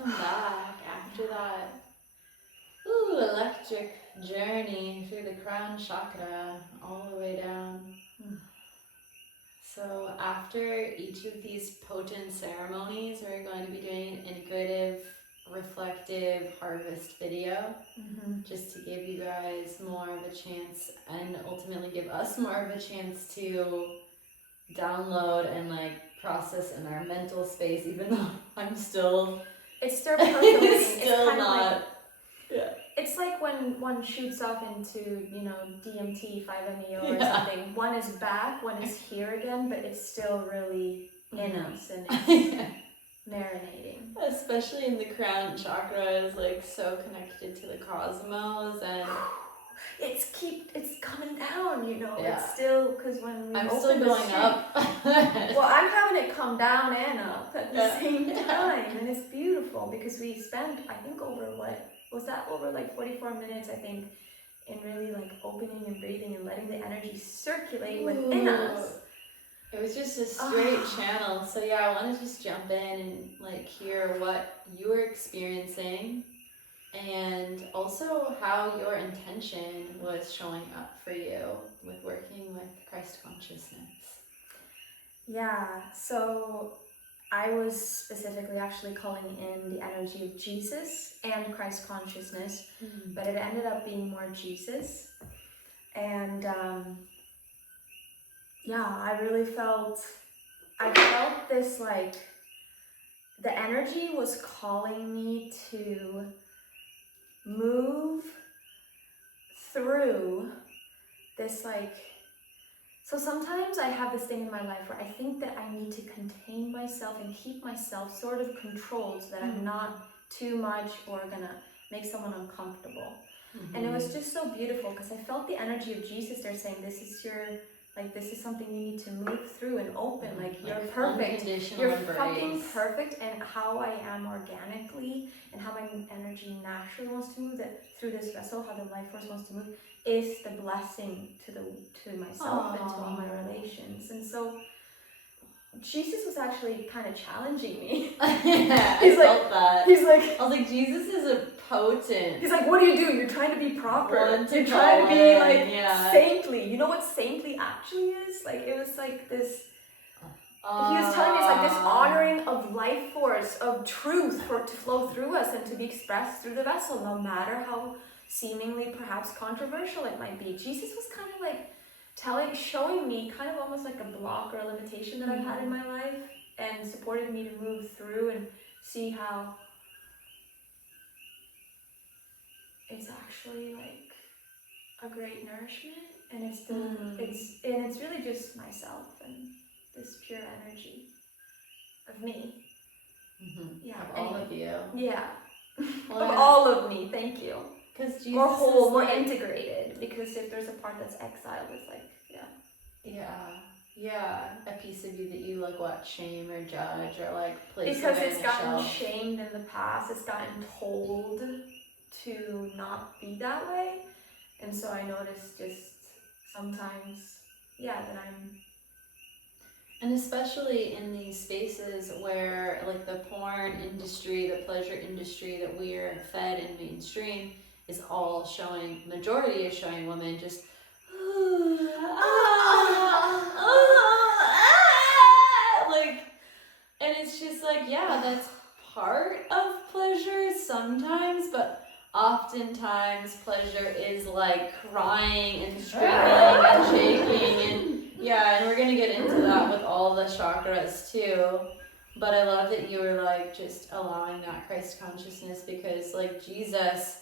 welcome back after that electric journey through the crown chakra all the way down. So after each of these potent ceremonies, we're going to be doing an integrative, reflective harvest video, just to give you guys more of a chance and ultimately give us more of a chance to download and like process in our mental space, even though it's still percolating. It's still not. It's like when one shoots off into, DMT, 5-MeO or something. One is back, one is here again, but it's still really in us and it's marinating. Especially in the crown chakra is like so connected to the cosmos, and it's coming down, Yeah. It's still, because when we I'm open still the going stream, up. well, I'm having it come down and up at the same time, and it's beautiful because we spent, I think, over like 44 minutes, I think, in really like opening and breathing and letting the energy circulate within us. It was just a straight channel. So yeah, I want to just jump in and like hear what you were experiencing, and also how your intention was showing up for you with working with Christ consciousness. Yeah, so I was specifically actually calling in the energy of Jesus and Christ consciousness, but it ended up being more Jesus. And I really felt this, like, the energy was calling me to move through this, like, so sometimes I have this thing in my life where I think that I need to contain myself and keep myself sort of controlled so that I'm not too much or gonna make someone uncomfortable. And it was just so beautiful because I felt the energy of Jesus there saying, this is something you need to move through and open. Like you're perfect. You're fucking perfect, and how I am organically and how my energy naturally wants to move that through this vessel, how the life force wants to move, is the blessing to myself and to all my relations. And so Jesus was actually kind of challenging me. I felt that. He's like, I was like, Jesus is a potent. He's like, what do? You're trying to be proper. You're trying to be like saintly. You know what saintly actually is? Like, it was like this. He was telling me it's like this honoring of life force, of truth for it to flow through us and to be expressed through the vessel, no matter how seemingly perhaps controversial it might be. Jesus was kind of like showing me kind of almost like a block or a limitation that I've had in my life, and supported me to move through and see how it's actually like a great nourishment, and it's really just myself and this pure energy of me. Yeah, of all of you. Yeah. Well, of all of me, thank you. Because Jesus more whole, is more like, integrated. Because if there's a part that's exiled, it's like, a piece of you that you like what, shame or judge or like place. Because it's gotten shamed in the past. It's gotten told to not be that way, and so I notice just sometimes, that I'm. And especially in these spaces where like the porn industry, the pleasure industry that we are fed in mainstream is all showing, majority is showing women just like, and it's just like, that's part of pleasure sometimes, but oftentimes pleasure is like crying and screaming and shaking, and and we're gonna get into that with all the chakras too. But I love that you were like just allowing that Christ consciousness, because like Jesus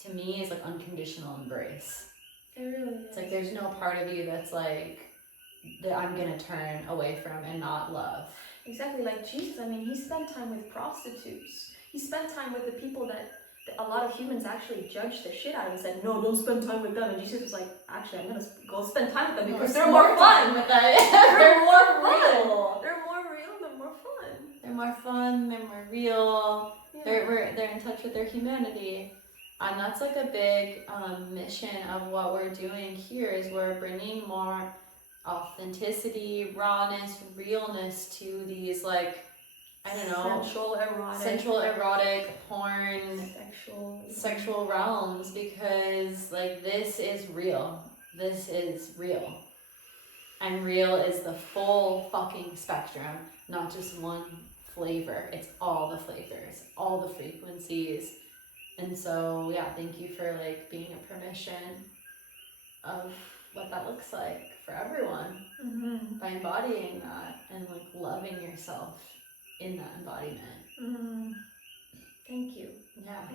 to me is like unconditional embrace. It really is. It's like there's no part of you that's like that I'm gonna turn away from and not love. Exactly, like Jesus, I mean, he spent time with prostitutes. He spent time with the people that a lot of humans actually judged the shit out of and said, no, don't spend time with them. And Jesus was like, actually, I'm gonna go spend time with them because they're more fun. They're more real. They're more real, they're more fun. They're more fun, they're more real. They're in touch with their humanity. And that's like a big mission of what we're doing here, is we're bringing more authenticity, rawness, realness to these like I don't know, sensual, erotic, porn, sexual realms, because like this is real. This is real. And real is the full fucking spectrum, not just one flavor. It's all the flavors, all the frequencies. And so, yeah, thank you for like being a permission of what that looks like for everyone by embodying that and like loving yourself in that embodiment. Thank you. Yeah.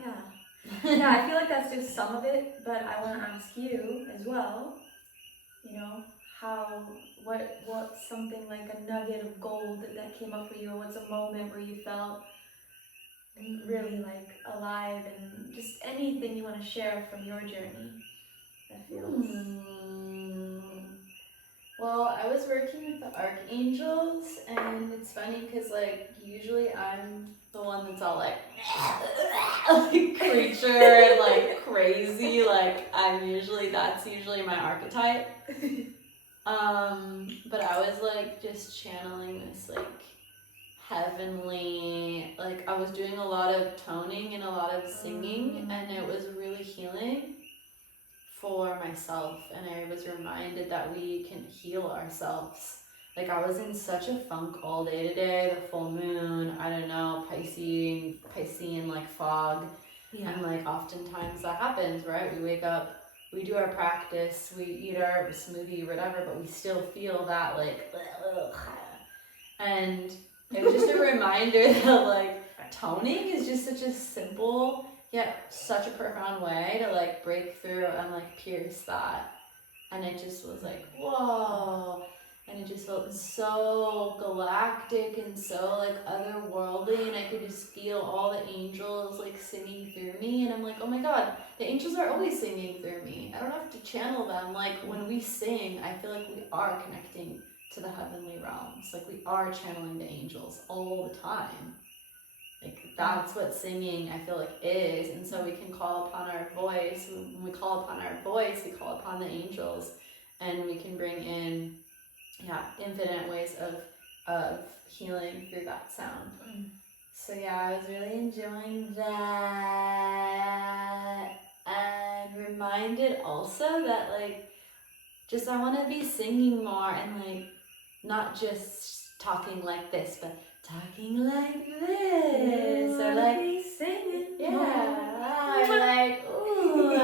Yeah, I feel like that's just some of it, but I want to ask you as well, you know, what's something like a nugget of gold that came up for you, or what's a moment where you felt really like alive, and just anything you want to share from your journey that feels... Well, I was working with the archangels, and it's funny because like usually I'm the one that's all like like creature and like crazy, like that's usually my archetype. But I was like just channeling this like heavenly, like I was doing a lot of toning and a lot of singing, and it was really healing for myself, and I was reminded that we can heal ourselves. Like I was in such a funk all day today, the full moon, I don't know, Piscean like fog. Yeah. And like oftentimes that happens, right? We wake up, we do our practice, we eat our smoothie, whatever, but we still feel that like, ugh. And it was just a reminder that like toning is just such a simple yet such a profound way to like break through and like pierce that. And it just was like, whoa. And it just felt so galactic and so like otherworldly, and I could just feel all the angels like singing through me, and I'm like, oh my god, the angels are always singing through me. I don't have to channel them. Like when we sing, I feel like we are connecting to the heavenly realms. Like we are channeling the angels all the time. Like that's what singing I feel like is. And so we can call upon our voice. When we call upon our voice, we call upon the angels, and we can bring in infinite ways of healing through that sound. So yeah, I was really enjoying that, and reminded also that like just I want to be singing more, and like not just talking like this, but talking like this, or like singing, or like ooh,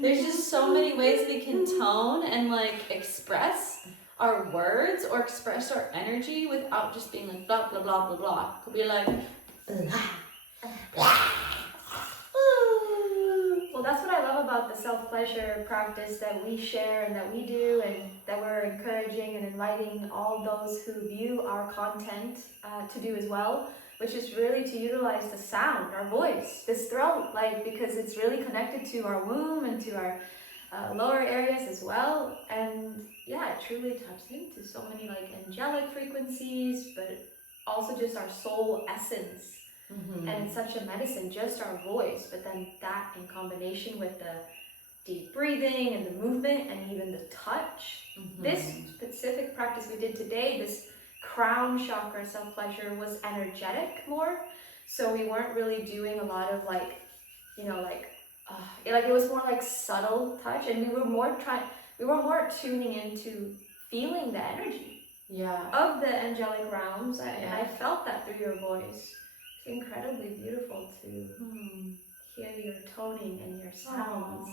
There's just so many ways we can tone and like express our words or express our energy without just being like blah blah blah blah blah. Could be like blah blah. Well, that's what I love about the self-pleasure practice that we share and that we do, and that we're encouraging and inviting all those who view our content to do as well, which is really to utilize the sound, our voice, this throat, like, because it's really connected to our womb and to our lower areas as well. And yeah, it truly taps into so many like angelic frequencies, but also just our soul essence. And it's such a medicine, just our voice, but then that in combination with the deep breathing and the movement and even the touch. This specific practice we did today, this crown chakra self-pleasure, was energetic more. So we weren't really doing a lot of like, you know, like it was more like subtle touch, and we were more tuning into feeling the energy of the angelic realms. And I felt that through your voice. It's incredibly beautiful to hear your toning and your sounds.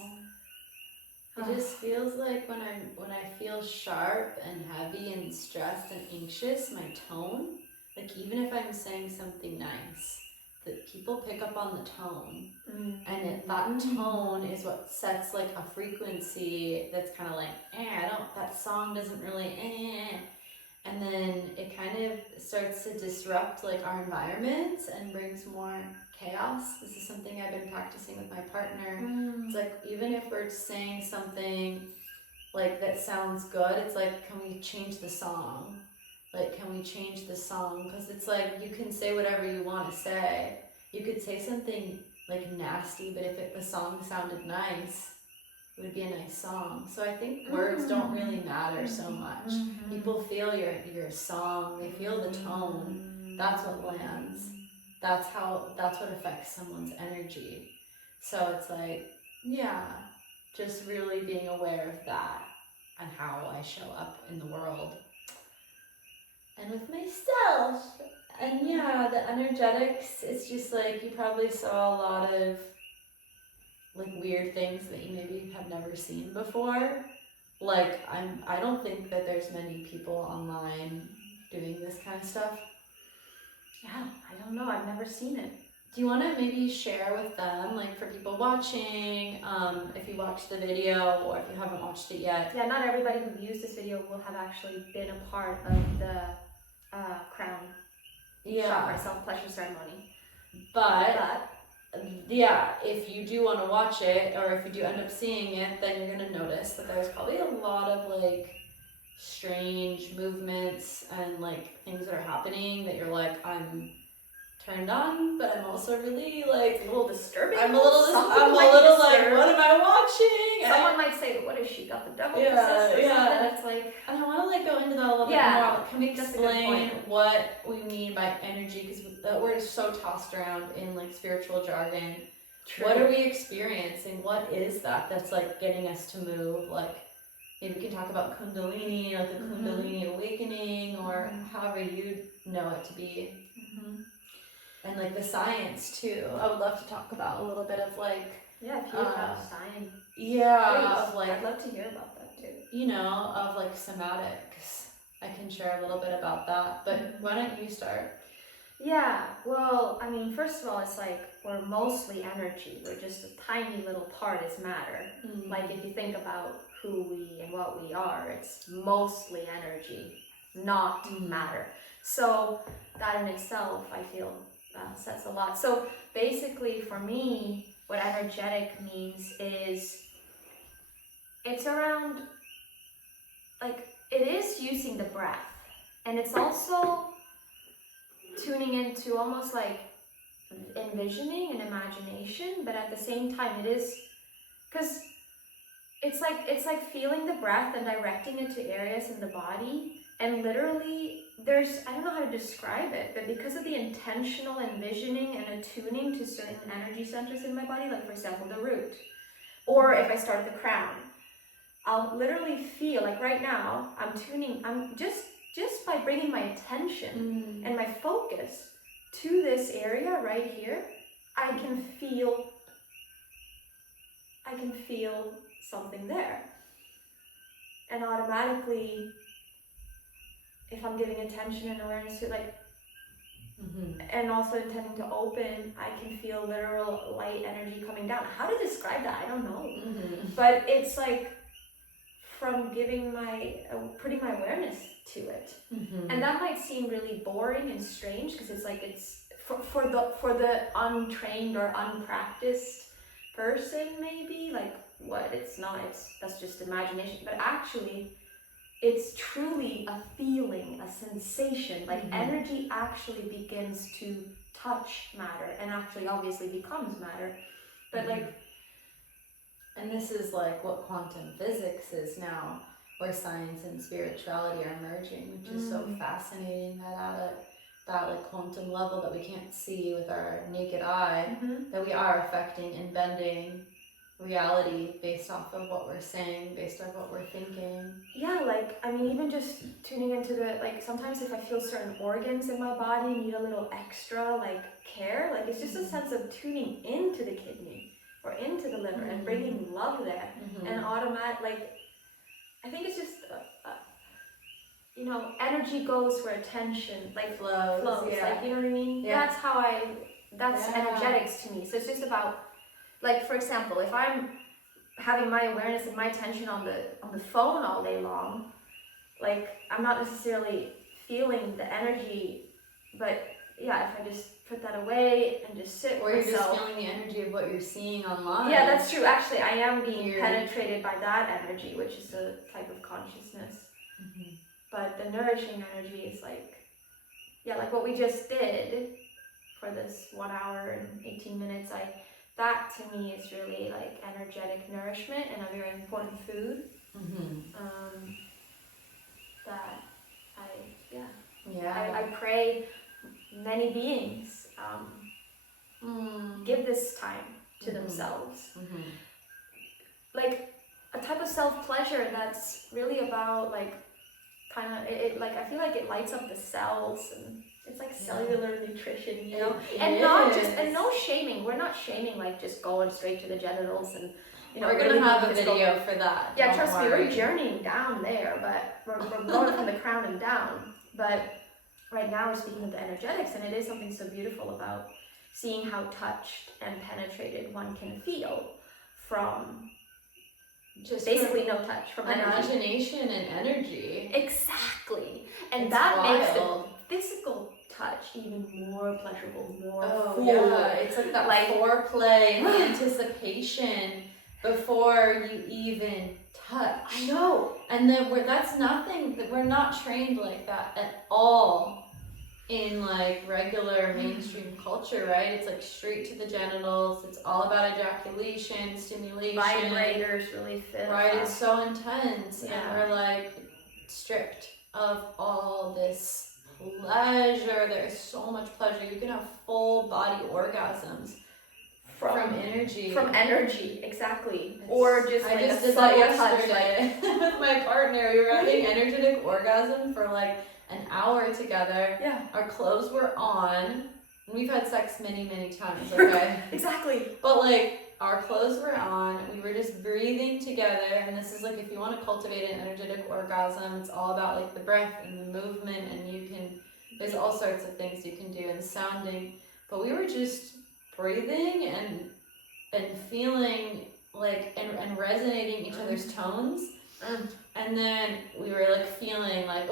It just feels like when I feel sharp and heavy and stressed and anxious, my tone, like even if I'm saying something nice, that people pick up on the tone, and that tone is what sets like a frequency that's kind of like, that song doesn't really, and then it kind of starts to disrupt like our environment and brings more chaos. This is something I've been practicing with my partner. It's like, even if we're saying something like that sounds good, it's like, can we change the song? Like, can we change the song? Because it's like, you can say whatever you want to say. You could say something like nasty, but if the song sounded nice, it would be a nice song. So I think words don't really matter so much. People feel your song, they feel the tone. That's what lands. That's what affects someone's energy. So it's like, yeah, just really being aware of that and how I show up in the world. And with myself. And yeah, the energetics, it's just like you probably saw a lot of like weird things that you maybe have never seen before. Like I don't think that there's many people online doing this kind of stuff. Yeah, I don't know. I've never seen it. Do you want to maybe share with them, like for people watching, if you watched the video or if you haven't watched it yet? Yeah, not everybody who views this video will have actually been a part of the crown chakra self-pleasure ceremony. But yeah, if you do want to watch it, or if you do end up seeing it, then you're going to notice that there's probably a lot of like strange movements and like things that are happening that you're like, I'm turned on, but I'm also really like a little disturbing. I'm a little like, what am I watching? Someone might say, what is she got the devil possessed or something? Yeah. It's like, and I want to like go into that a little bit more. Can we explain what we mean by energy? Because that word is so tossed around in like spiritual jargon. True. What are we experiencing? What is that that's like getting us to move? Like maybe we can talk about Kundalini, like the Kundalini awakening, or however you know it to be. And like the science too. I would love to talk about a little bit of like if you have science. Yeah, of like I'd love to hear about that too. You know, of like somatics. I can share a little bit about that. But why don't you start? Yeah, well, I mean, first of all, it's like we're mostly energy. We're just a tiny little part is matter. Like if you think about who we and what we are, it's mostly energy, not matter. So that in itself, I feel, says a lot. So basically for me, what energetic means is it's around, like, it is using the breath, and it's also tuning into almost like envisioning and imagination, but at the same time it is, because it's like feeling the breath and directing it to areas in the body. And literally, there's, I don't know how to describe it, but because of the intentional envisioning and attuning to certain energy centers in my body, like for example, the root, or if I start at the crown, I'll literally feel, like right now, I'm just by bringing my attention and my focus to this area right here, I can feel something there. And automatically, if I'm giving attention and awareness to like, and also intending to open, I can feel literal light energy coming down. How to describe that? I don't know. But it's like from giving putting my awareness to it. And that might seem really boring and strange because it's like, it's for the untrained or unpracticed person, maybe like what it's not, that's just imagination. But actually, it's truly a feeling, a sensation, like energy actually begins to touch matter and actually obviously becomes matter. But like, and this is like what quantum physics is now, where science and spirituality are merging, which is so fascinating, that at that like quantum level that we can't see with our naked eye, that we are affecting and bending reality based off of what we're saying, based off what we're thinking. Yeah, like, I mean, even just tuning into the, like, sometimes if I feel certain organs in my body need a little extra, like, care, like, it's just a sense of tuning into the kidney or into the liver and bringing love there. And automatic, like, I think it's just, you know, energy goes where attention, like, flows, yeah. Like, you know what I mean? Yeah. That's energetics to me. So it's just about, like, for example, if I'm having my awareness and my attention on the phone all day long, like, I'm not necessarily feeling the energy, but yeah, if I just put that away and just sit or with you're myself. just feeling the energy of what you're seeing online. Yeah, that's true. Actually, I am being penetrated by that energy, which is a type of consciousness. But the nourishing energy is like, yeah, like what we just did for this 1 hour and 18 minutes, I that to me is really like energetic nourishment and a very important food. That I pray many beings give this time to themselves. Like a type of self-pleasure that's really about like kind of it like I feel like it lights up the cells, and it's like cellular nutrition, you know. And not just, and no shaming. We're not shaming like just going straight to the genitals, and you know, we're gonna have a video for that. Yeah, trust me, we're journeying down there, but we're going from the crown and down. But right now we're speaking of the energetics, and it is something so beautiful about seeing how touched and penetrated one can feel from just basically no touch, from imagination and energy. Exactly. And that makes the physical touch even more pleasurable, more full. Yeah, it's like that foreplay and the anticipation before you even touch. I know. And then that's nothing, that we're not trained like that at all in like regular mainstream culture, right? It's like straight to the genitals. It's all about ejaculation, stimulation. Vibrators really fit. Right, it's so intense. And we're like stripped of all this pleasure. There's so much pleasure. You can have full body orgasms from energy. From energy, exactly. Or just I like just did that yesterday with my partner. We were having energetic orgasm for like an hour together. Yeah. Our clothes were on. We've had sex many, many times, okay? Exactly. But like our clothes were on. We were just breathing together. And this is like, if you want to cultivate an energetic orgasm, it's all about like the breath and the movement, and you can, there's all sorts of things you can do, and sounding. But we were just breathing and feeling like and resonating each other's tones. And then we were like feeling like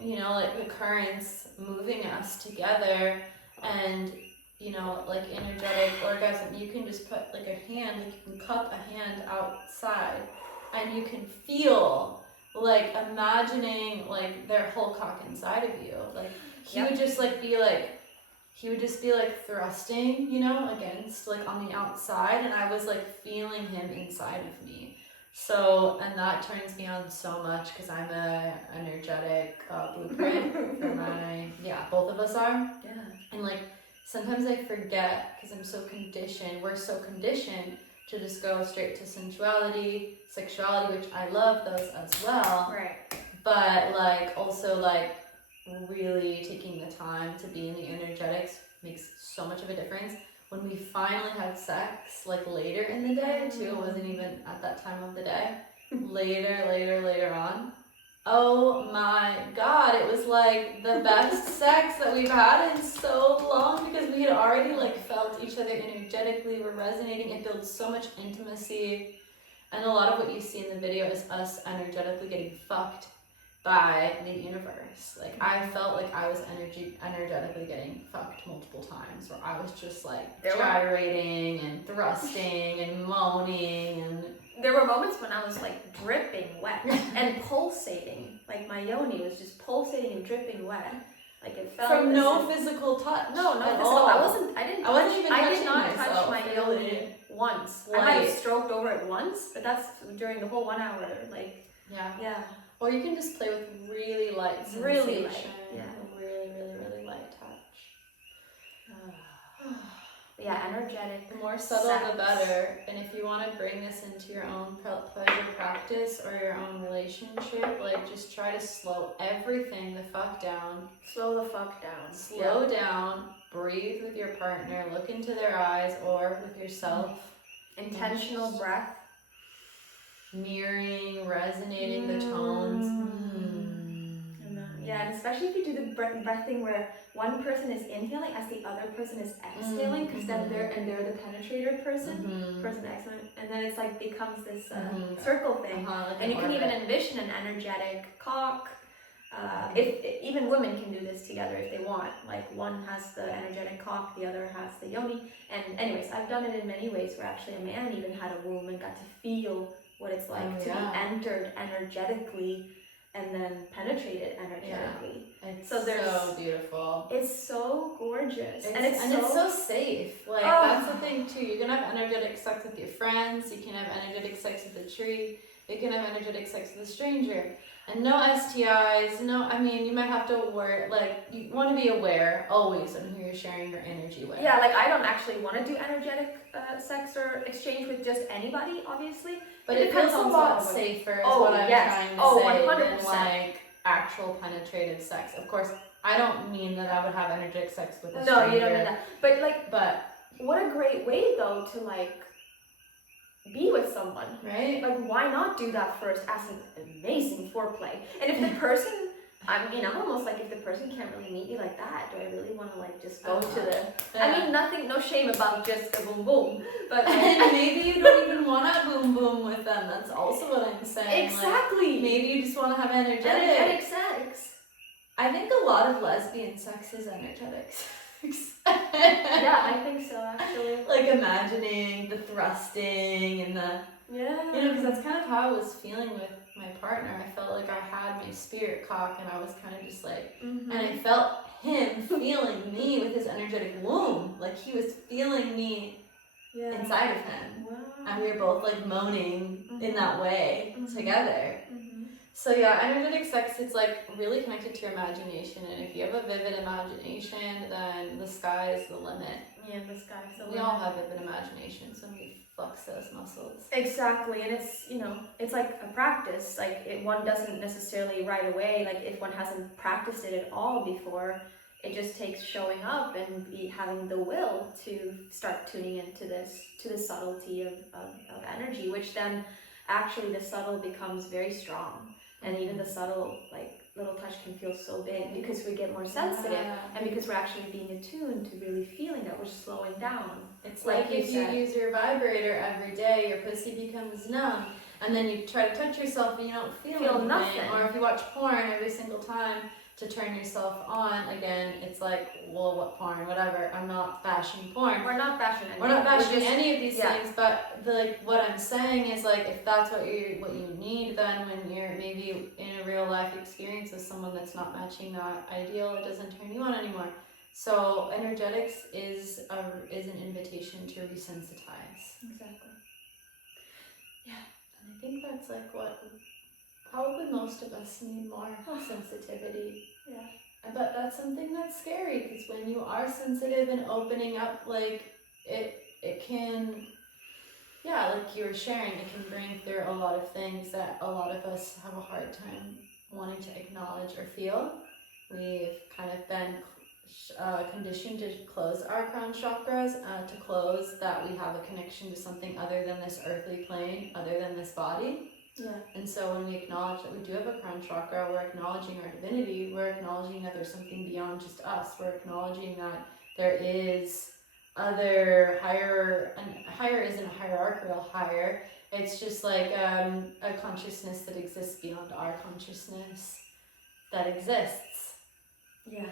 you know, like the currents moving us together. And you know, like energetic orgasm, you can just put like a hand, like you can cup a hand outside, and you can feel like imagining like their whole cock inside of you. Like he would just like be like, he would just be like thrusting, you know, against like on the outside, and I was like feeling him inside of me. So, and that turns me on so much because I'm a energetic blueprint for my, both of us are. Yeah. And like sometimes I forget because I'm so conditioned, we're so conditioned to just go straight to sensuality, sexuality, which I love those as well. Right. But like also like really taking the time to be in the energetics makes so much of a difference. When we finally had sex, like later in the day too, it wasn't even at that time of the day, later on. Oh my God, it was like the best sex that we've had in so long, because we had already like felt each other energetically, we're resonating, it builds so much intimacy. And a lot of what you see in the video is us energetically getting fucked by the universe. Like I felt like I was energetically getting fucked multiple times, where I was just like gyrating and thrusting and moaning, and there were moments when I was like dripping wet and pulsating. Like my yoni was just pulsating and dripping wet. Like it felt from no physical touch. No physical. All. I did not touch my really yoni once. I might have stroked over it once, but that's during the whole 1 hour. Like yeah. Or you can just play with really light sensation. Really light. Yeah. Really light touch. Energetic. The more subtle, the better. And if you want to bring this into your own pleasure practice or your own relationship, like just try to slow everything the fuck down. Slow the fuck down. Slow down. Breathe with your partner. Look into their eyes or with yourself. Intentional breath. Mirroring, resonating the tones. And especially if you do the breath thing where one person is inhaling as the other person is exhaling, because then they're the penetrator person exhaling, and then it's like becomes this circle thing. Like and you can even envision an energetic cock. If even women can do this together if they want. Like one has the energetic cock, the other has the yoni. And anyways, I've done it in many ways where actually a man even had a womb and got to feel what it's like to be entered energetically and then penetrate it energetically. It's So so beautiful. It's so gorgeous. And it's so safe. Like, that's the thing, too. You can have energetic sex with your friends. You can have energetic sex with a tree. You can have energetic sex with a stranger. And no STIs. You might have to worry. Like, you want to be aware always on who you're sharing your energy with. Yeah, like, I don't actually want to do energetic sex or exchange with just anybody, obviously. But it feels a lot safer, is what I'm trying to say, 100%. than, like, actual penetrative sex. Of course, I don't mean that I would have energetic sex with a stranger. No, you don't mean that. But what a great way, though, to, like, be with someone. Right? Like, why not do that first as an amazing foreplay? And if the person, I'm almost like, if the person can't really meet you like that, do I really want to, like, just go to the... Yeah. No shame about just the boom boom, but... And maybe you don't even want to boom boom with them. That's also what I'm saying. Exactly. Like, maybe you just want to have energetic sex. I think a lot of lesbian sex is energetic sex. Yeah, I think so, actually. Like, imagining the thrusting and the... Yeah. Because that's kind of how I was feeling with my partner. I felt like I had my spirit cock, and I was kind of just like... Mm-hmm. And I felt him feeling me with his energetic womb. Like, he was feeling me inside of him. Wow. And we were both, like, moaning in that way together. Mm-hmm. So yeah, energetic sex, it's like really connected to your imagination, and if you have a vivid imagination, then the sky is the limit. Yeah, the sky's the limit. We all have vivid imaginations when we flex those muscles. Exactly, and it's, it's like a practice. Like, one doesn't necessarily right away, like if one hasn't practiced it at all before, it just takes showing up and having the will to start tuning into to the subtlety of energy, which then actually the subtle becomes very strong. And even the subtle, like, little touch can feel so big because we get more sensitive, and because we're actually being attuned to really feeling that we're slowing down. It's like if you use your vibrator every day, your pussy becomes numb, and then you try to touch yourself and you don't feel nothing. Or if you watch porn every single time to turn yourself on again, it's like, well, what porn, whatever. I'm not bashing porn. We're not bashing anything. We're not bashing any of these things, but what I'm saying is, like, if that's what you need, then when you're maybe in a real life experience with someone that's not matching that ideal, it doesn't turn you on anymore. So energetics is an invitation to resensitize. Exactly. Yeah, and I think that's like what probably most of us need, more sensitivity. Yeah. But that's something that's scary, because when you are sensitive and opening up, like, it can, like you were sharing, it can bring through a lot of things that a lot of us have a hard time wanting to acknowledge or feel. We've kind of been conditioned to close our crown chakras, to close that we have a connection to something other than this earthly plane, other than this body. Yeah. And so when we acknowledge that we do have a crown chakra, we're acknowledging our divinity, we're acknowledging that there's something beyond just us, we're acknowledging that there is other higher, and higher isn't a hierarchical higher, it's just like a consciousness that exists beyond our consciousness that exists. Yeah,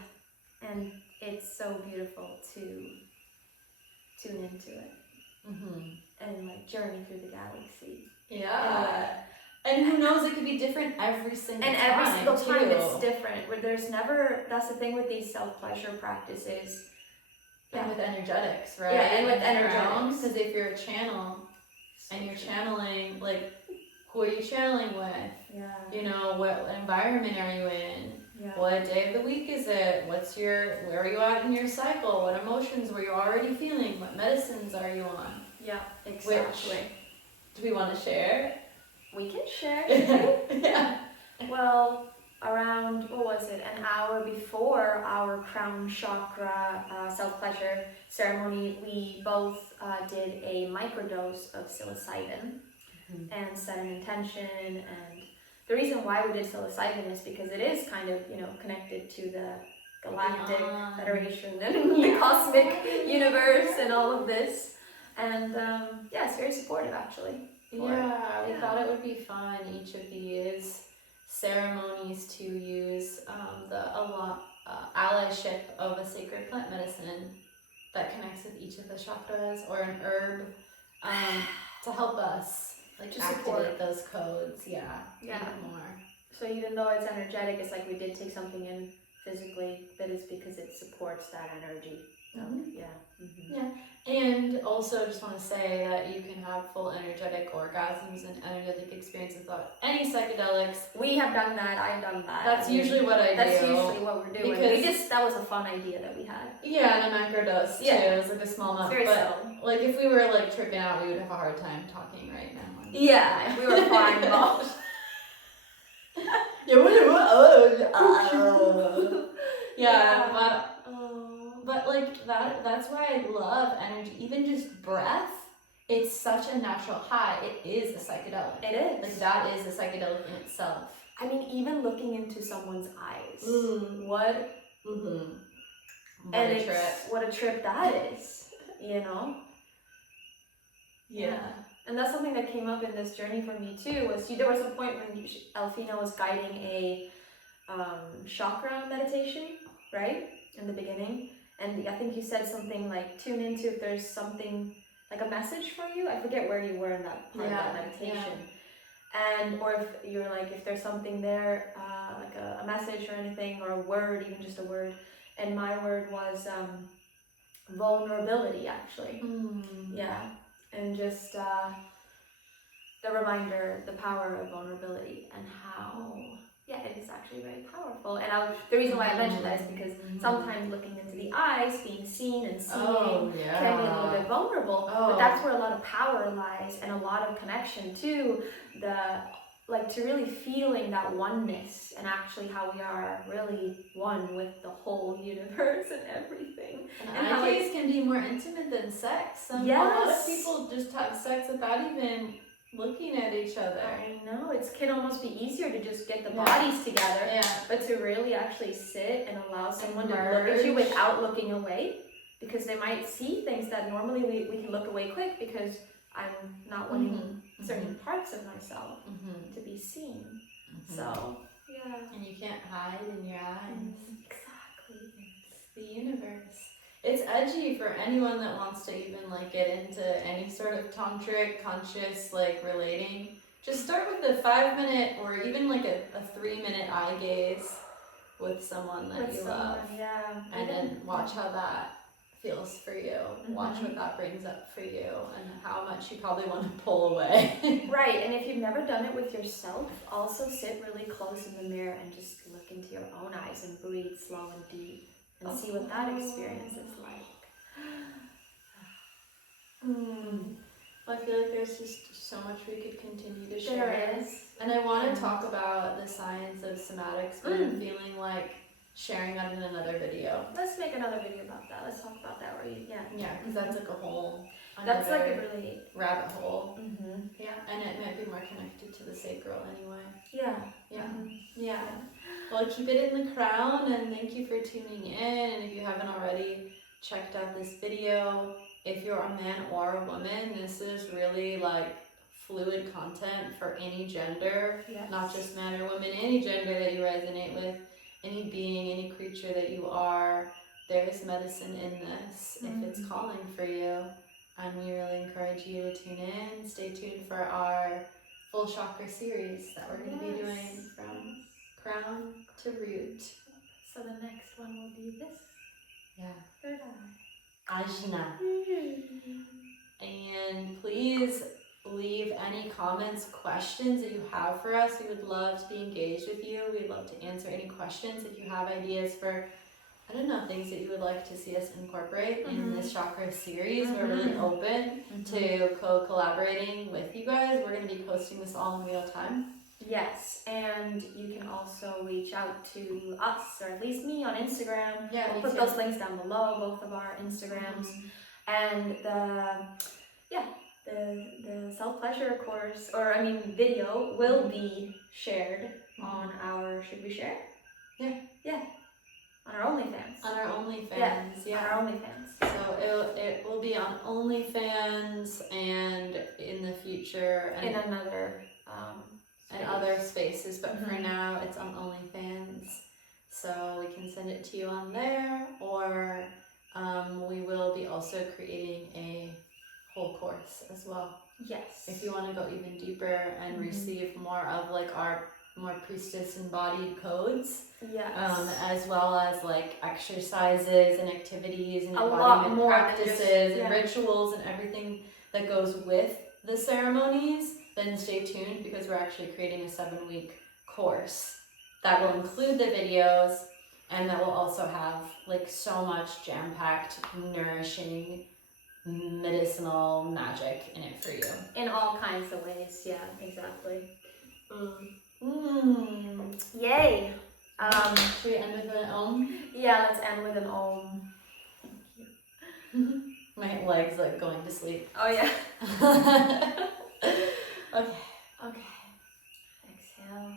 and it's so beautiful to tune into it. And like journey through the galaxy. Yeah. And who knows, it could be different every single time. And every single time it's different. Where there's never, that's the thing with these self-pleasure practices. And with energetics, right? Yeah, and with energetics. Because if you're a channel and you're channeling, like, who are you channeling with? Yeah. What environment are you in? Yeah. What day of the week is it? Where are you at in your cycle? What emotions were you already feeling? What medicines are you on? Yeah, exactly. Do we want to share? We can share. Yeah. Well, around, an hour before our crown chakra self-pleasure ceremony, we both did a microdose of psilocybin and set an intention. And the reason why we did psilocybin is because it is kind of, connected to the galactic federation and the cosmic universe and all of this. And it's very supportive, actually. We thought it would be fun, each of these ceremonies, to use the allyship of a sacred plant medicine that connects with each of the chakras, or an herb to help us to activate support those codes, even more. So even though it's energetic, it's like we did take something in physically, but it's because it supports that energy. Yeah. And also just want to say that you can have full energetic orgasms and energetic experiences without any psychedelics. We have done that. I've done that. That's usually what I do. That's usually what we're doing. Because that was a fun idea that we had. Yeah, and a microdose too. It was like a small amount. Very subtle. Like if we were like tripping out, we would have a hard time talking right now. Yeah, if we were flying balls. But like that's why I love energy. Even just breath, it's such a natural high. It is a psychedelic. It is. Like that is a psychedelic in itself. I mean, even looking into someone's eyes. What a trip. What a trip that is, you know? Yeah. And that's something that came up in this journey for me too, was there was a point when Elfina was guiding a chakra meditation, right? In the beginning. And I think you said something like, tune into if there's something, like a message for you. I forget where you were in that part of that meditation. And, or if you're like, if there's something there, like a message or anything, or a word, even just a word. And my word was vulnerability, actually. Yeah. And just the reminder, the power of vulnerability, and how, it is actually very powerful. And the reason why I mentioned that is because sometimes looking into the eyes, being seen and seeing can be a little bit vulnerable. But that's where a lot of power lies, and a lot of connection to to really feeling that oneness, and actually how we are really one with the whole universe and everything. And how it can be more intimate than sex. A lot of people just have sex without even looking at each other. I know, it can almost be easier to just get the bodies together, but to really actually sit and allow someone to look at you without looking away, because they might see things that normally we can look away quick because I'm not wanting certain parts of myself to be seen. So, and you can't hide in your eyes. Exactly. It's the universe. It's edgy for anyone that wants to even get into any sort of tantric, conscious relating. Just start with a 5-minute or even a 3-minute eye gaze with someone that you love. And then watch how that feels for you. Watch what that brings up for you, and how much you probably want to pull away. Right, and if you've never done it with yourself, also sit really close in the mirror and just look into your own eyes and breathe slow and deep. And see what that experience is like. Well, I feel like there's just so much we could continue to share. There is. And I want to talk about the science of somatics, but I'm feeling like sharing that in another video. Let's make another video about that. Let's talk about that. Yeah, because that's a whole that's a really rabbit hole. Yeah. And it might be more connected to the sacral anyway. Yeah. Well, keep it in the crown, and thank you for tuning in. And if you haven't already checked out this video, if you're a man or a woman, this is really fluid content for any gender, not just man or woman, any gender that you resonate with, any being, any creature that you are. There is medicine in this if it's calling for you. And we really encourage you to tune in. Stay tuned for our full chakra series that we're going to be doing from crown to root. So the next one will be this. Third eye. Ajna. And please leave any comments, questions that you have for us. We would love to be engaged with you. We'd love to answer any questions. If you have ideas for, things that you would like to see us incorporate in this chakra series, we're really open to co-collaborating with you guys. We're going to be posting this all in real time. Yes, and you can also reach out to us, or at least me, on Instagram. We'll put those links down below, both of our Instagrams. And the self-pleasure course, video will be shared on our, should we share? On our OnlyFans. On our OnlyFans, on our OnlyFans. So it will be on OnlyFans and in the future and in another and other spaces, but for now it's on OnlyFans. So we can send it to you on there, or we will be also creating a whole course as well. Yes. If you want to go even deeper and receive more of our more priestess embodied codes. Yes. As well as like exercises and activities and A lot embodiment more than practices just- and rituals and everything that goes with the ceremonies, then stay tuned because we're actually creating a 7-week course that will include the videos and that will also have like so much jam-packed, nourishing, medicinal magic in it for you. In all kinds of ways, yeah, exactly. Yay! Should we end with an om? Yeah, let's end with an om. My legs like going to sleep. Oh yeah. Okay. Okay. Exhale.